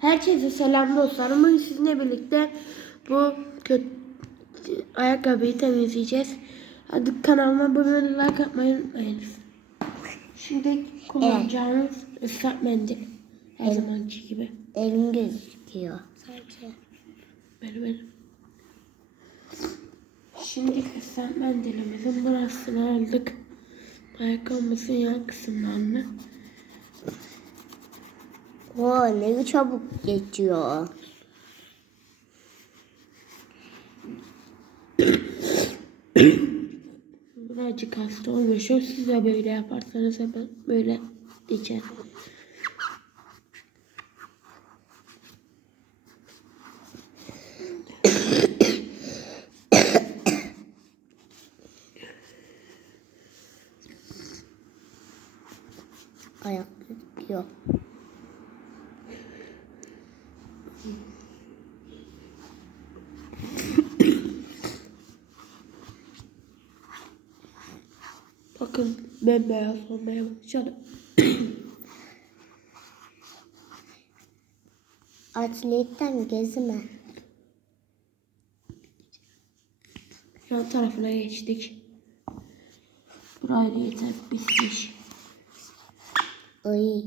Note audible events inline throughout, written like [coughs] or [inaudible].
Herkese selam dostlarım. Bugün sizinle birlikte bu kötü ayakkabıyı temizleyeceğiz. Hadi kanalıma abone like atmayı unutmayınız. Şimdi kullanacağımız ıslak mendil. Her zamanki gibi. Elim gözüküyor. Sadece. Benim elim. Şimdi ıslak mendilimizin burasını aldık. Ayakkabımızın yan kısımlarını. Oo ne çabuk geçiyor. Birazcık hasta olmuşum. Siz de böyle yaparsanız hemen böyle geçer. Ayak gözüküyor. Bakın bembeyaz olmaya başladı. [coughs] Atletten gezme. Yan tarafına geçtik. Burayı yeter bitmiş. Ay.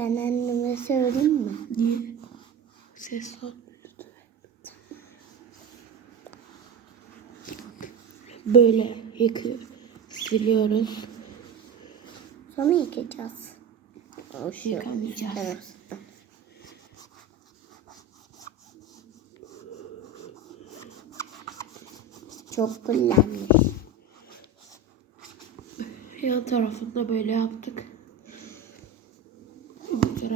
Sen anneme söyleyeyim mi? Niye? Ses almıyor. Böyle yıkıyor. Siliyoruz. Sonra yıkayacağız. O. Yıkamayacağız. Evet. Çok kullanmış. Yan tarafında böyle yaptık.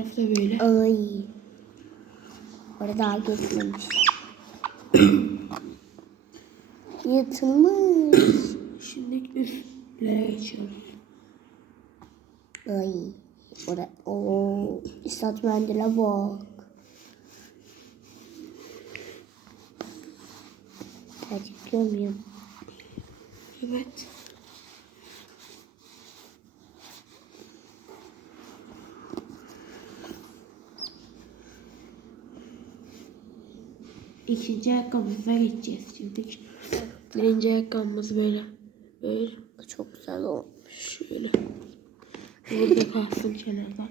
Bu tarafta böyle. Ay. Orada daha geçmemiş. [coughs] Yırtılmış. Şimdi üstlere geçiyoruz. Ay. Orada. Oo. İstat mendile bak. Acıkıyor muyum? Evet. İkinci ayakkabımıza geçeceğiz şimdi. Birinci ayakkabımız böyle. Böyle. Çok güzel olmuş. Şöyle. Burada kalsın kenarda.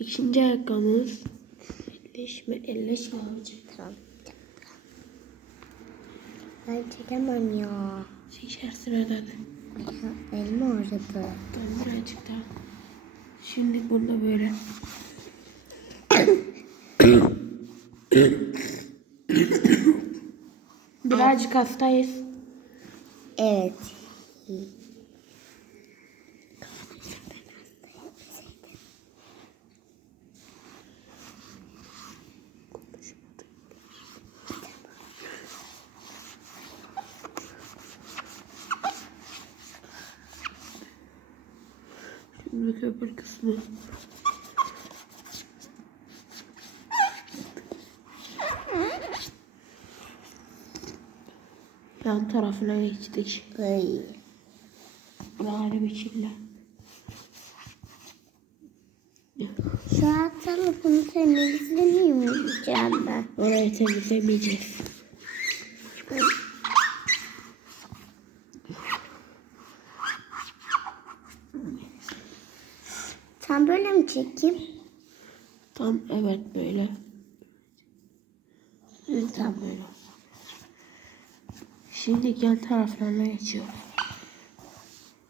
İkinci ayakkabımız. Elleşme, elleşme abicim. Tamam. Ben çekemem ya. Hadi. ya elma ağrıdı. Tamam birazcık daha. Şimdi bunda böyle. [laughs] birazcık hastayız. Evet. Şimdi köpür kısmı. Yan tarafına geçtik. Ay. Bir kirli. Şu alt tarafını temizlemeyeceğim ben. Orayı temizlemeyeceğiz. Sen böyle mi çekeyim? Tam evet böyle. Evet tam böyle. Şimdi yan taraflarına geçiyoruz.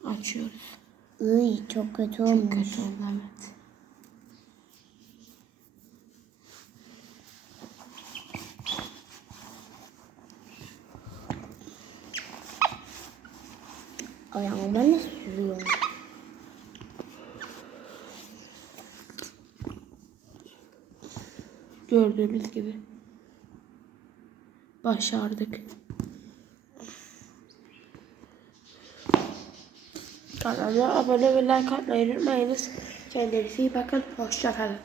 Açıyoruz. Iy çok kötü Çok olmuş. kötü oldu evet. Ayağıma ne sürüyor? Gördüğünüz gibi. Başardık. Kanalıma abone ve like atmayı unutmayınız. Kendinize iyi bakın. Hoşçakalın.